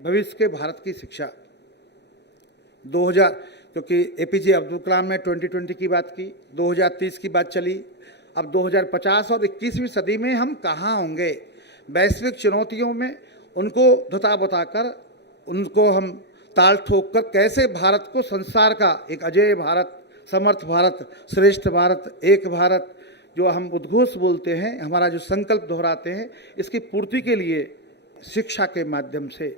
भविष्य के भारत की शिक्षा 2000, क्योंकि एपीजे अब्दुल कलाम ने 2020 की बात की, 2030 की बात चली, अब 2050 और 21वीं सदी में हम कहाँ होंगे, वैश्विक चुनौतियों में उनको धता बताकर, उनको हम ताल ठोक कर कैसे भारत को संसार का एक अजेय भारत, समर्थ भारत, श्रेष्ठ भारत, एक भारत जो हम उद्घोष बोलते हैं, हमारा जो संकल्प दोहराते हैं, इसकी पूर्ति के लिए शिक्षा के माध्यम से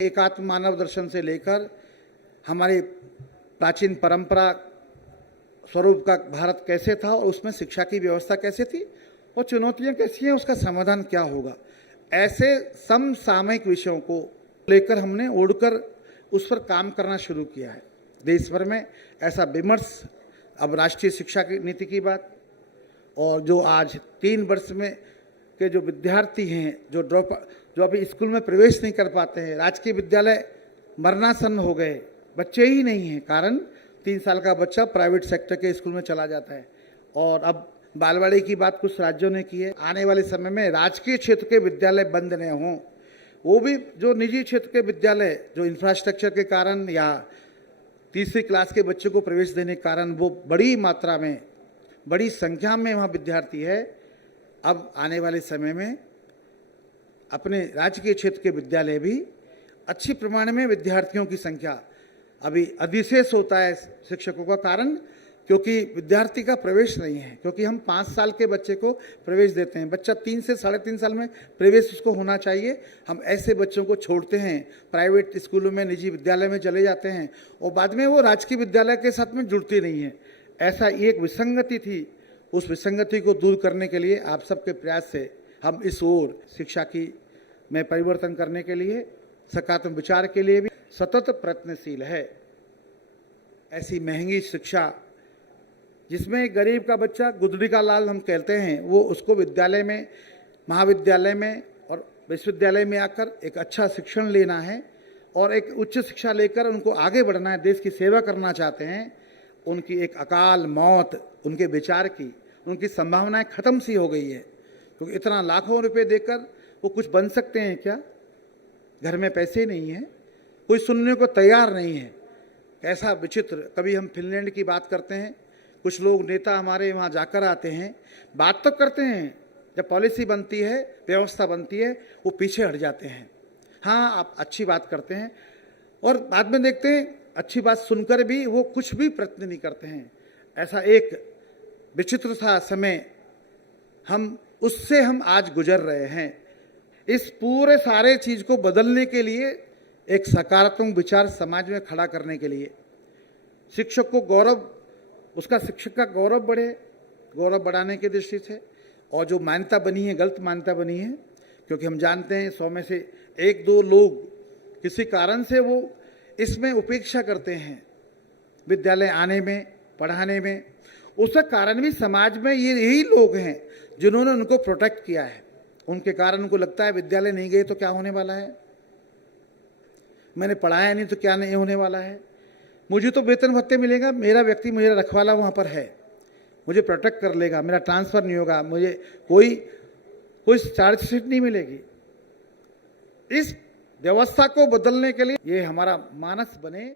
एकात्म मानव दर्शन से लेकर हमारी प्राचीन परंपरा स्वरूप का भारत कैसे था और उसमें शिक्षा की व्यवस्था कैसे थी और चुनौतियां कैसी हैं, उसका समाधान क्या होगा, ऐसे समसामयिक विषयों को लेकर हमने ओढ़कर उस पर काम करना शुरू किया है। देश भर में ऐसा विमर्श, अब राष्ट्रीय शिक्षा की नीति की बात, और जो आज 3 वर्ष में के जो विद्यार्थी हैं जो अभी स्कूल में प्रवेश नहीं कर पाते हैं, राजकीय विद्यालय मरणासन्न हो गए, बच्चे ही नहीं हैं, कारण 3 साल का बच्चा प्राइवेट सेक्टर के स्कूल में चला जाता है। और अब बालवाड़ी की बात कुछ राज्यों ने की है। आने वाले समय में राजकीय क्षेत्र के विद्यालय बंद न हों, वो भी जो निजी क्षेत्र के विद्यालय जो इंफ्रास्ट्रक्चर के कारण या तीसरी क्लास के बच्चे को प्रवेश देने के कारण वो बड़ी मात्रा में, बड़ी संख्या में वहाँ विद्यार्थी है, अब आने वाले समय में अपने राजकीय क्षेत्र के विद्यालय भी अच्छी प्रमाण में विद्यार्थियों की संख्या अभी अधिशेष होता है शिक्षकों का, कारण क्योंकि विद्यार्थी का प्रवेश नहीं है, क्योंकि हम 5 साल के बच्चे को प्रवेश देते हैं, बच्चा 3 से 3.5 साल में प्रवेश उसको होना चाहिए, हम ऐसे बच्चों को छोड़ते हैं, प्राइवेट स्कूलों में, निजी विद्यालय में चले जाते हैं और बाद में वो राजकीय विद्यालय के साथ में जुड़ती नहीं है। ऐसा एक विसंगति थी, उस विसंगति को दूर करने के लिए आप सबके प्रयास से हम इस ओर शिक्षा की में परिवर्तन करने के लिए, सकारात्मक विचार के लिए भी सतत प्रयत्नशील है। ऐसी महंगी शिक्षा जिसमें गरीब का बच्चा, गुदड़ी का लाल हम कहते हैं, वो उसको विद्यालय में, महाविद्यालय में और विश्वविद्यालय में आकर एक अच्छा शिक्षण लेना है और एक उच्च शिक्षा लेकर उनको आगे बढ़ना है, देश की सेवा करना चाहते हैं, उनकी एक अकाल मौत, उनके विचार की, उनकी संभावनाएं खत्म सी हो गई है। क्योंकि इतना लाखों रुपए देकर वो कुछ बन सकते हैं क्या? घर में पैसे नहीं हैं, कोई सुनने को तैयार नहीं है। कैसा विचित्र। कभी हम फिनलैंड की बात करते हैं, कुछ लोग नेता हमारे वहाँ जाकर आते हैं, बात तो करते हैं, जब पॉलिसी बनती है, व्यवस्था बनती है, वो पीछे हट जाते हैं। हाँ, आप अच्छी बात करते हैं और बाद में देखते हैं अच्छी बात सुनकर भी वो कुछ भी प्रयत्न नहीं करते हैं। ऐसा एक विचित्र सा समय उससे हम आज गुजर रहे हैं। इस पूरे सारे चीज को बदलने के लिए, एक सकारात्मक विचार समाज में खड़ा करने के लिए, शिक्षक को गौरव, उसका शिक्षक का गौरव बढ़े, गौरव बढ़ाने की दृष्टि से, और जो मान्यता बनी है, गलत मान्यता बनी है, क्योंकि हम जानते हैं 100 में से 1-2 लोग किसी कारण से वो इसमें उपेक्षा करते हैं विद्यालय आने में, पढ़ाने में। उसका कारण भी समाज में यही लोग हैं जिन्होंने उनको प्रोटेक्ट किया है। उनके कारण उनको लगता है विद्यालय नहीं गए तो क्या होने वाला है, मैंने पढ़ाया नहीं तो क्या नहीं होने वाला है, मुझे तो वेतन भत्ते मिलेगा, मेरा व्यक्ति, मेरा रखवाला वहाँ पर है, मुझे प्रोटेक्ट कर लेगा, मेरा ट्रांसफ़र नहीं होगा, मुझे कोई चार्जशीट नहीं मिलेगी। इस व्यवस्था को बदलने के लिए ये हमारा मानस बने।